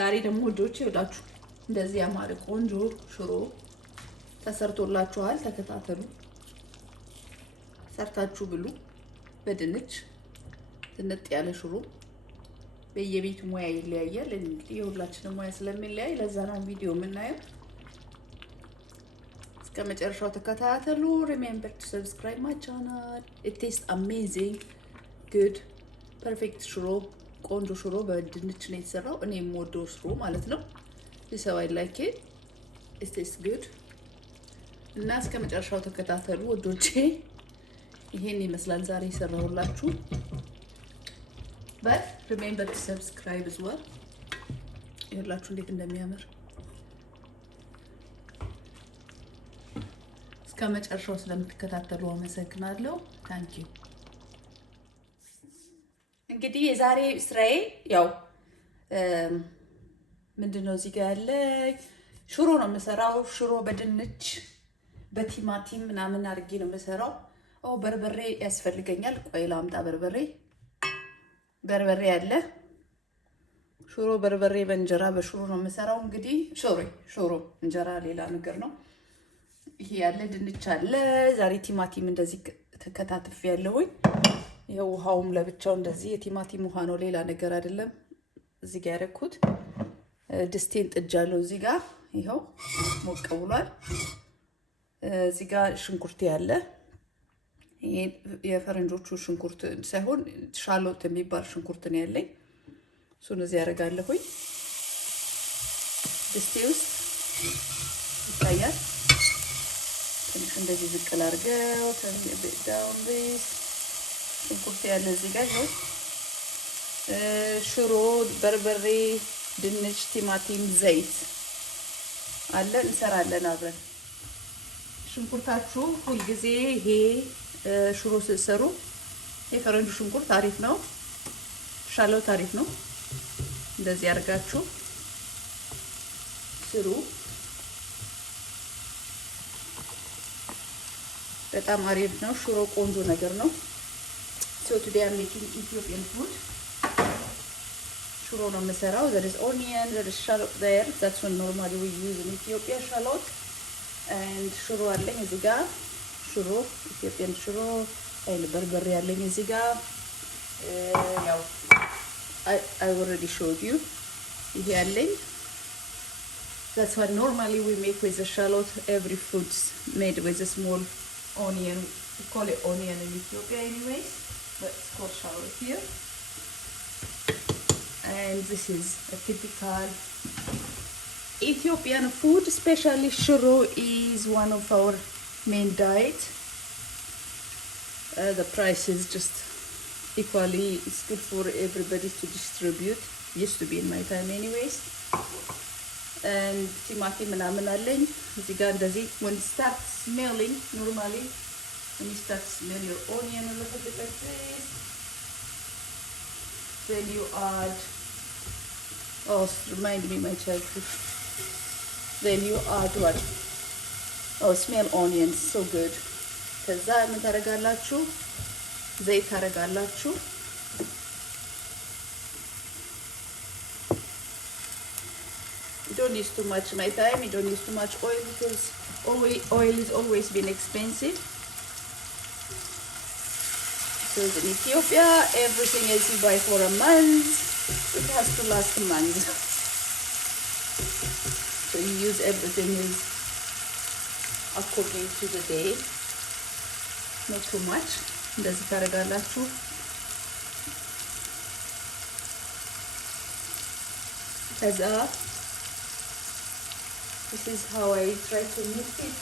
ዛሬ ደግሞ ወዶች ይወዳችሁ እንደዚህ ያማረ ቆንጆ ሽሮ ተሰርቶላችኋል። ተከታተሉ፣ ሰርታችሁ ብሉ። በድንች ትንጥ ያለ ሽሮ በየቤቱ ሙያ ይለያያል። እንግዲህ የሁላችንም ሙያ ስለሚለያይ ለዛ ነው ቪዲዮ የምናየው። እስከ መጨረሻው ተከታተሉ። Remember to subscribe my channel. It tastes amazing, good, perfect ሽሮ፣ ቆንጆ ሽሮ በድንች ነው የተሰራው። እኔ የምወደው ሽሮ ማለት ነው። This how I like it. It tastes good. እና እስከ መጨረሻው ተከታተሉ ወዶቼ። ይሄን ይመስላል ዛሬ የሰራሁላችሁ። But remember to subscribe as well. ይኸውላችሁ እንዴት እንደሚያምር እስከ መጨረሻው ስለምትከታተሉ አመሰግናለሁ። ታንክ ዩ። እንግዲህ የዛሬ ስራዬ ያው ምንድነው እዚህ ጋር ያለ ሽሮ ነው የምሰራው። ሽሮ በድንች በቲማቲም ምናምን አድርጌ ነው የምሰራው። በርበሬ ያስፈልገኛል። ቆይ ላምጣ በርበሬ ያለ ሽሮ በርበሬ በእንጀራ በሽሮ ነው የምሰራው። እንግዲህ ሽሮ እንጀራ ሌላ ነገር ነው። ይሄ ያለ ድንች አለ። ዛሬ ቲማቲም እንደዚህ ተከታትፍ ያለውኝ። ይሄው ውሃውም ለብቻው እንደዚህ የቲማቲም ውሃ ነው፣ ሌላ ነገር አይደለም። እዚህ ጋር ያደረኩት ድስቴን ጥጃለሁ። እዚህ ጋር ይሄው ሞቅ ብሏል። እዚህ ጋር ሽንኩርት ያለ፣ ይሄ የፈረንጆቹ ሽንኩርት ሳይሆን ሻሎት የሚባል ሽንኩርት ነው ያለኝ። እሱን እዚህ ያደርጋለሁኝ። ድስቴ ውስጥ ይታያል። ትንሽ እንደዚህ ዝቅል አድርገው ሽንኩርት ያለ እዚህ ጋር ነው። ሽሮ፣ በርበሬ፣ ድንች፣ ቲማቲም፣ ዘይት አለ። እንሰራለን አብረን። ሽንኩርታችሁ ሁልጊዜ ይሄ ሽሮ ስትሰሩ የፈረንጁ ሽንኩርት አሪፍ ነው፣ ሻሎት አሪፍ ነው። እንደዚህ አድርጋችሁ ስሩ። በጣም አሪፍ ነው። ሽሮ ቆንጆ ነገር ነው። So today I'm making Ethiopian food. ሽሮ ነው የምሰራው። There is onion, there is shallot there. That's what normally we use in Ethiopia, shallot. And ሽሮ አለኝ እዚህ ጋር ሽሮ ኢትዮጵያን ሽሮ አይል በርበሬ አለኝ እዚህ ጋር ያው I already showed you. ይሄ አለኝ። That's what normally we make with the shallot. Every food's made with a small onion. We call it onion in Ethiopia anyways, but it's called shallot here. And this is a typical Ethiopian food, especially shiro is one of our main diet. The price is just equally, it's good for everybody to distribute. Used to be in my time anyways. And timatim ምናምን አለኝ እዚህ ጋር እንደዚህ. When it starts smelling, normally when you start smelling your onion a little bit like this, then you add, remind me my childhood. Then you add what? Smell onions, so good. ከዛ ምን ታደርጋላችሁ? ዘይት ታደርጋላችሁ። You don't use too much my time. You don't use too much oil because oil is always been expensive. Because in Ethiopia, everything else you buy for a month, it has to last a month. So you use everything is according to the day, not too much. እንደዚህ ታደርጋላችሁ። ከዛ this is how I try to mix it.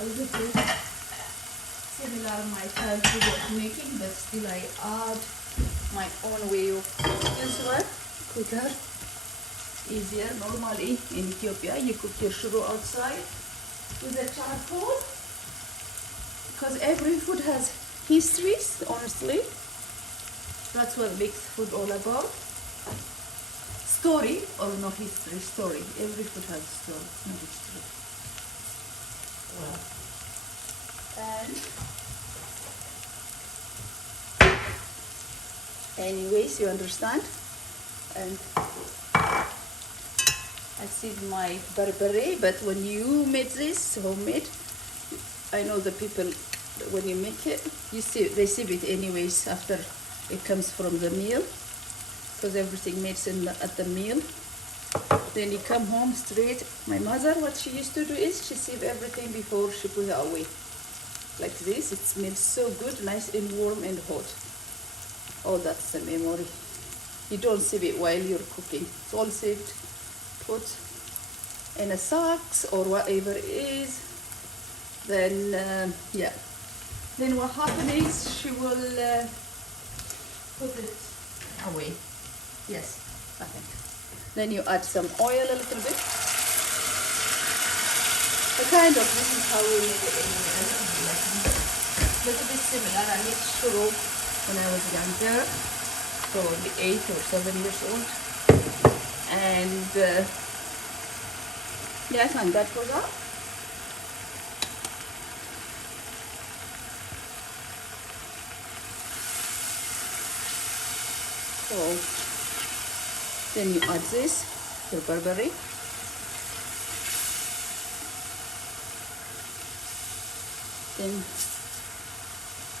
A little bit similar my childhood of making, but still I add my own way of cooking as well. Quicker, easier. Normally in Ethiopia you cook your shiro outside with a charcoal, because every food has histories, honestly. That's what makes food all about. Story or no history, story. Every food has a story, no history. Wow. And anyways, you understand? and I sieve my berbere. But when you make this homemade, I know the people, when you make it, they sieve it anyways after it comes from the meal, because everything makes at the meal. Then you come home straight. My mother, what she used to do is she sieve everything before she put it away. Like this, it smells so good, nice and warm and hot. Oh, that's the memory. You don't sieve it while you're cooking. It's all sieved, put in a sacks or whatever it is. Then, yeah. Then what happens is she will put it away. Yes, I think. Then you add some oil a little bit. This is how we make it anyway. A little bit similar. I made shuro when I was younger, probably 8 or 7 years old. And yeah, thank God for that. So then you add this, your berbere. Then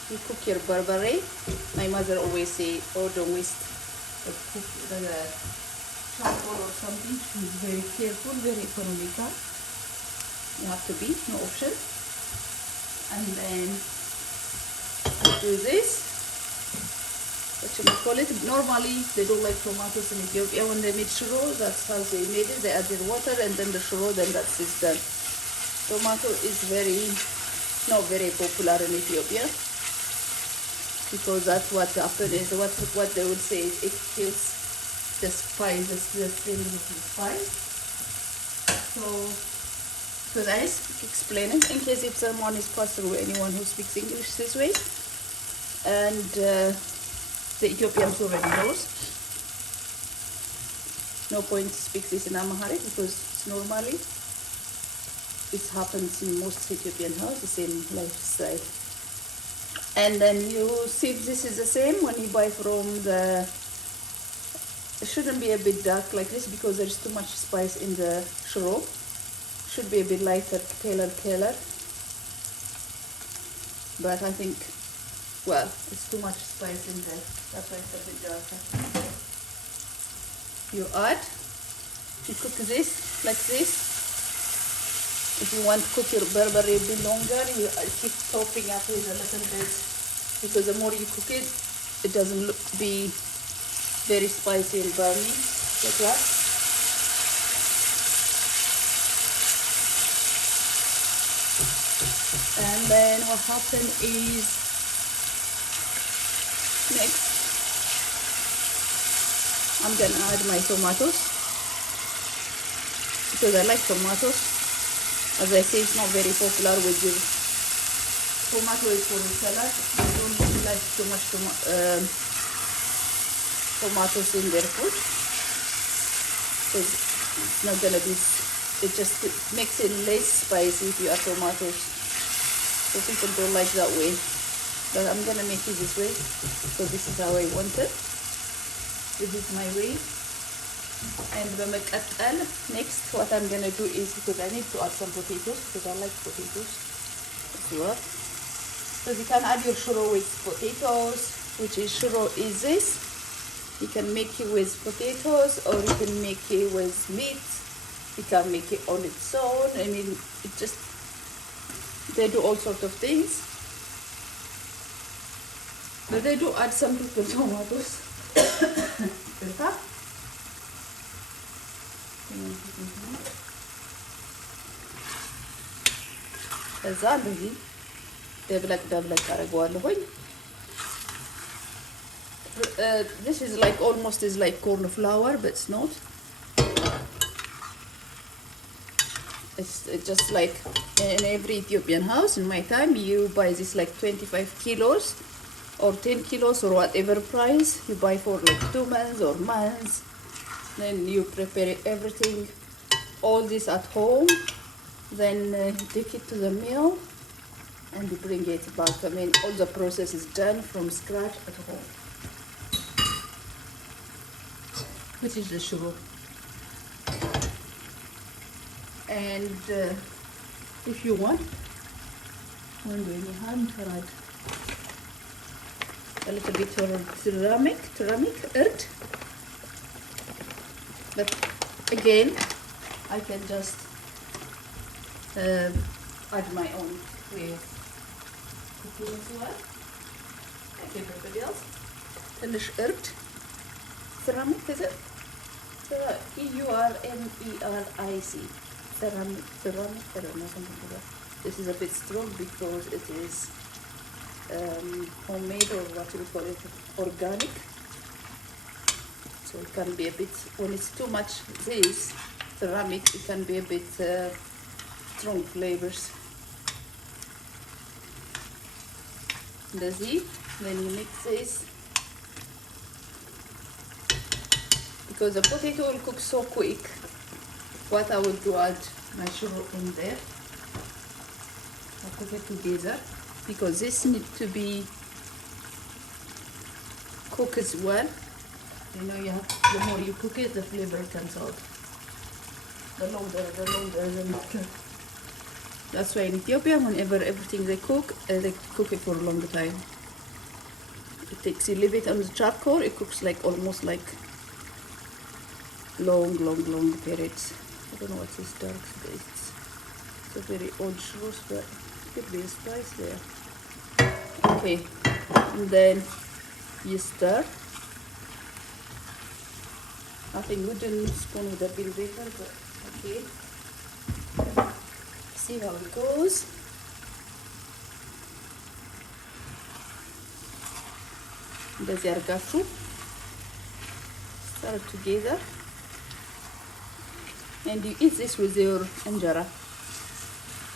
you cook your berbere. My mother always say, oh, don't waste the charcoal or something. She's very careful, very economical. You have to be, no option. And then you do this. What you call it? Normally they don't like tomatoes in Ethiopia. When they made shuro, that's how they made it. They added water and then the shuro, then that's it done. Tomato is not very popular in Ethiopia, because that's what happened is what they would say is it kills the spice, the things of the spice. So because I explain it in case if someone is passed through, anyone who speaks English this way, and the Ethiopians already knows. No point to speak this in Amharic, because normally it happens in most Ethiopian houses, the same lifestyle. And then you see if this is the same when you buy from it shouldn't be a bit dark like this, because there's too much spice in the shuro. Should be a bit lighter, paler. But I think, well, it's too much spice in there. That's why it's a bit darker. You cook this like this. If you want to cook your berbere a bit longer, you keep topping up with a little bit, because the more you cook it, it doesn't be very spicy and burning like that. And then what happened is, next I'm gonna add my tomatoes, because I like tomatoes. As I say, it's not very popular with you. Tomato is for the salad. They don't really like too much tomatoes in their food, because it's not gonna be. It just makes it less spicy if you add tomatoes. So people don't like that way. But I'm gonna make it this way, so this is how I want it. This is my way. And በመቀጠል next what I'm gonna do is, because I need to add some potatoes, because I like potatoes as well. So you can add your shuro with potatoes, which is shuro is this. You can make it with potatoes, or you can make it with meat. You can make it on its own. I mean, it just, they do all sorts of things. But they do add some people tomatoes. ከዛ እንደዚህ ደብለቅ አደርገዋለሁኝ። This is like almost is like corn flour, but it's not. It's just like in every Ethiopian house in my time, you buy this like 25 kilos or 10 kilos or whatever price you buy for like 2 months or months. Then you prepare everything, all this at home. Then take it to the mill and you bring it back. I mean, all the process is done from scratch at home. which is the shuro. And if you want, when do you hand a little bit of ceramic earth, but again I can just add my own way of cooking as well, like everybody else. ትንሽ እርድ ceramic, is it? EURMERIC, ceramic, I don't know, something like that. This is a bit strong because it is homemade, or what you call it, organic. So it can be a bit, when it's too much this ceramic, it can be a bit strong flavors. Then you mix this, because the potato will cook so quick. What I will do, add my shuro in there. I'll cook it together, because this needs to be cooked as well. You know, the more you cook it, the flavor comes out. The longer the matter. That's why in Ethiopia, whenever everything they cook it for a long time. It takes, you leave it on the charcoal, it cooks like almost like long periods. I don't know what this dark space. It's a very odd roast, but it could be a spice there. Okay, and then you stir. Nothing wooden spoon with a bit bigger, but okay. See how it goes. እንደዚህ አድርጋችሁ stir it together, and you eat this with your injera,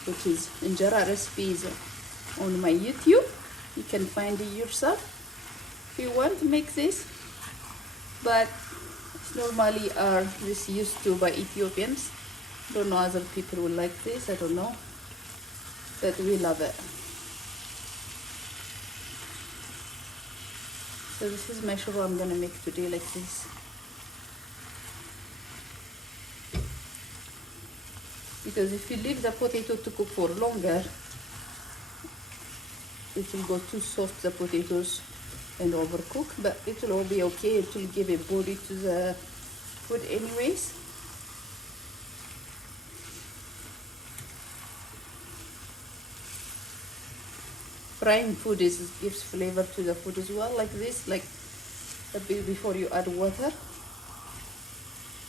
which is injera recipes on my YouTube. You can find it yourself if you want to make this, but normally are this used to by Ethiopians. Don't know other people will like this, I don't know, but we love it. So this is my shuro I'm gonna make today, like this. Because if you leave the potato to cook for longer, it will go too soft, the potatoes, and overcook, but it will all be okay. It will give a body to the food anyways. Frying food gives flavor to the food as well, like this, like a bit before you add water.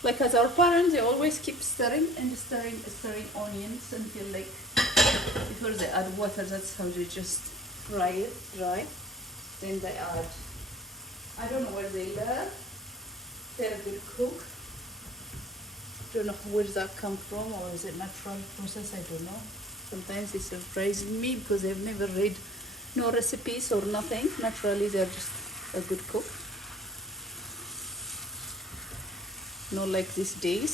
Like as our parents, they always keep stirring onions until like before they add water. That's how they just fry it dry. Then they add. I don't know where they learn. They're a good cook. Don't know where that come from, or is it natural process? I don't know. Sometimes it surprises me because they've never read no recipes or nothing. Naturally, they're just a good cook. Not like these days,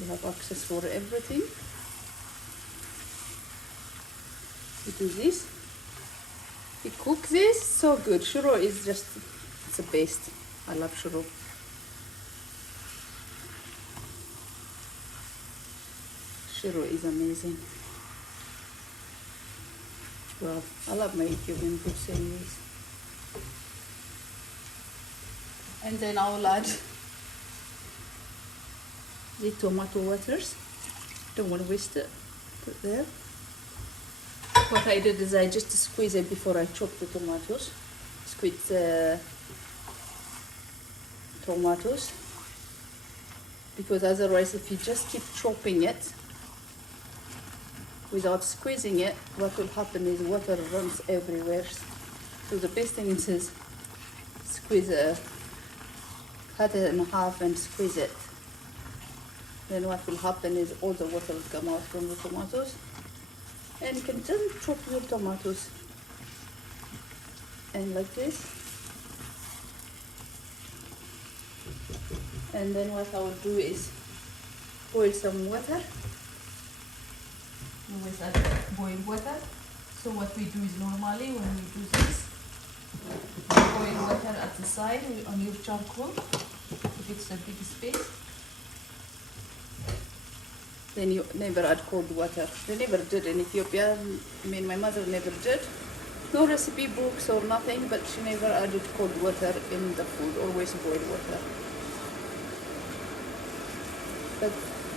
you have access for everything. You do this. You cook this, so good. Shuro is just, it's the best. I love shuro. Shuro is amazing. Well, I love my Ethiopian foods anyways. And then I will add the tomato waters. Don't want to waste it. Put there. What I did is I just squeeze it before I chop the tomatoes. Squeeze tomatoes, because otherwise if you just keep chopping it without squeezing it, what will happen is water runs everywhere. So the best thing is squeeze it, cut it in half and squeeze it. Then what will happen is all the water will come out from the tomatoes, and you can just chop your tomatoes and like this. And then what I will do is boil some water. Always add boiled water. So what we do is normally when we do this, boil water at the side on your charcoal. If it's a big space. Then you never add cold water. They never did in Ethiopia. I mean, my mother never did. No recipe books or nothing, but she never added cold water in the food, always boiled water. But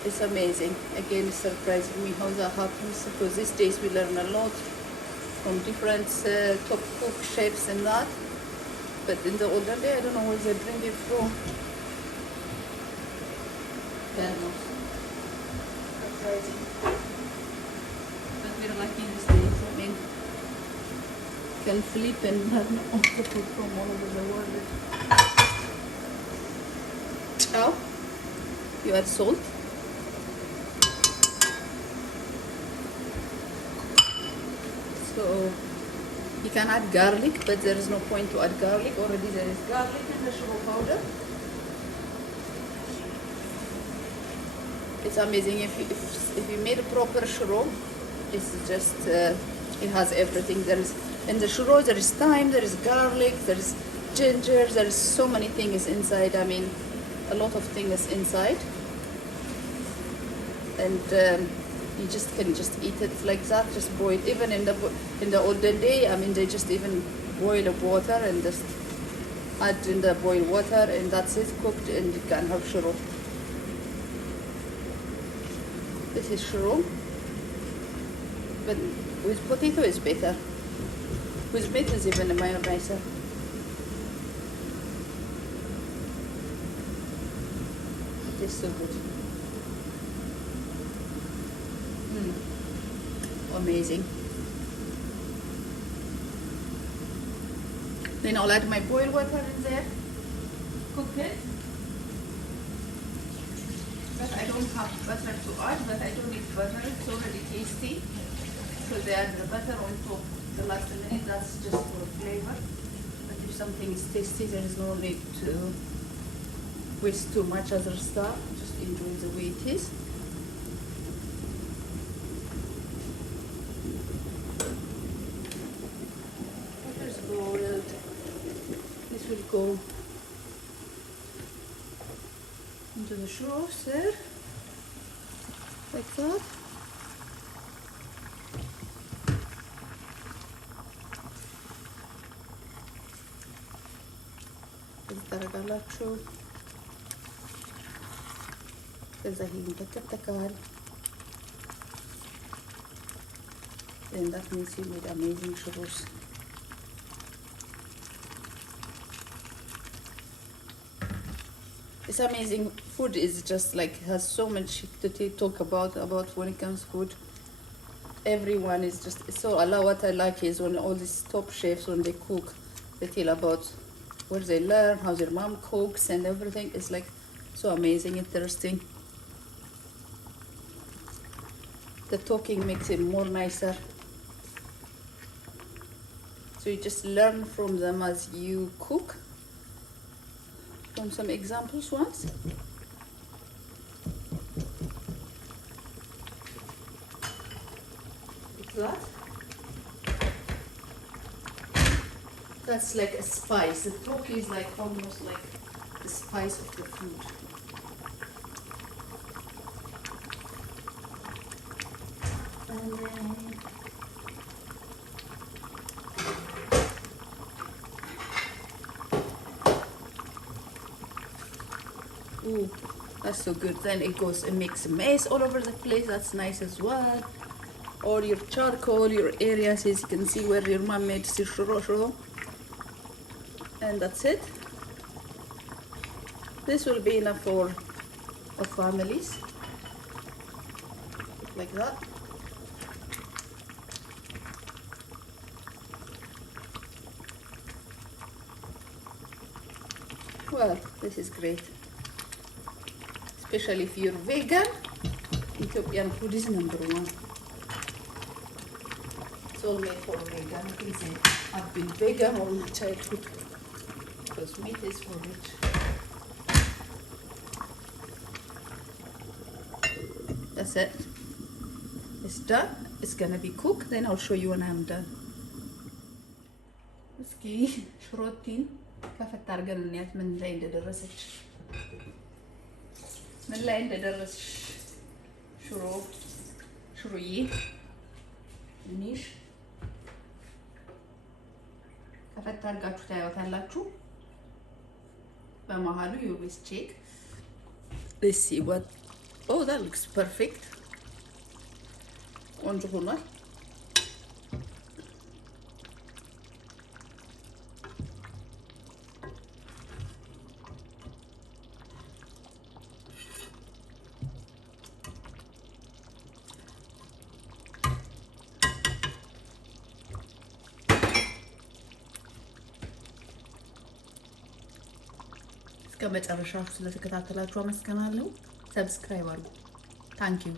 it's amazing. Again, it's surprising me how that happens, because these days we learn a lot from different top cook chefs and that. But in the olden day, I don't know where they bring it from. Surprising. But we're lucky these days. I mean, can flip and learn all the food from all over the world. Now, you add salt. So, you can add garlic, but there is no point to add garlic. Already there is garlic in the shuro powder. It's amazing if you made a proper shuro. It's just it has everything. There is in the shuro. There is thyme, there is garlic, there is ginger. There is so many things inside. I mean, a lot of things inside, and you just can just eat it like that. Just boil. Even in the olden day, I mean, they just even boil of water and just add in the boiled water, and that's it, cooked, and you can have shuro. This is shuro, but with potato is better. With meat is even nicer. It's so good. Amazing. Then I'll add my boiled water in there, cook it. But I don't have butter to add, but I don't need butter, it's already tasty. So they add the butter on top the last minute, that's just for flavor. But if something is tasty, there is no need to waste too much other stuff. Just enjoy the way it is. Butter's boiled. This will go into the shros there, like that. ታደርጋላችሁ። ከዛ ይሄን ይተከተካል። And that means you made amazing churros. It's amazing. Food is just like has so much to talk about when it comes to food. Everyone is just so. What I like is when all these top chefs, when they cook, they tell about where they learn, how their mom cooks, and everything is like so amazing, interesting. The talking makes it more nicer. So you just learn from them as you cook. From some examples once. Like that. That's like a spice. The talk is like almost like the spice of the food. And then ooh, that's so good. Then it goes and makes a mess all over the place. That's nice as well. Or your charcoal, your areas, as you can see where your mom made shuro. And that's it. This will be enough for families. Like that. Well, this is great. Especially if you're vegan, Ethiopian food is #1. It's all made for vegan. I can say I've been vegan all my childhood because meat is for rich. That's it. It's done. It's gonna be cooked. Then I'll show you when I'm done. እስኪ ሽሮቲን ከፈት አድርገን እንያት ምን ላይ እንደደረሰች ምን ላይ እንደደረስሽ ሽሮዬ ትንሽ ከፈታ አድርጋችሁ ታያዩታላችሁ። በመሃሉ you always check. Let's see what. Oh, that looks perfect. ቆንጆ ሆኗል። እስከ መጨረሻው ስለተከታተላችሁ አመስግናለሁ። ሰብስክራይብ አድርጉ። ታንኪዩ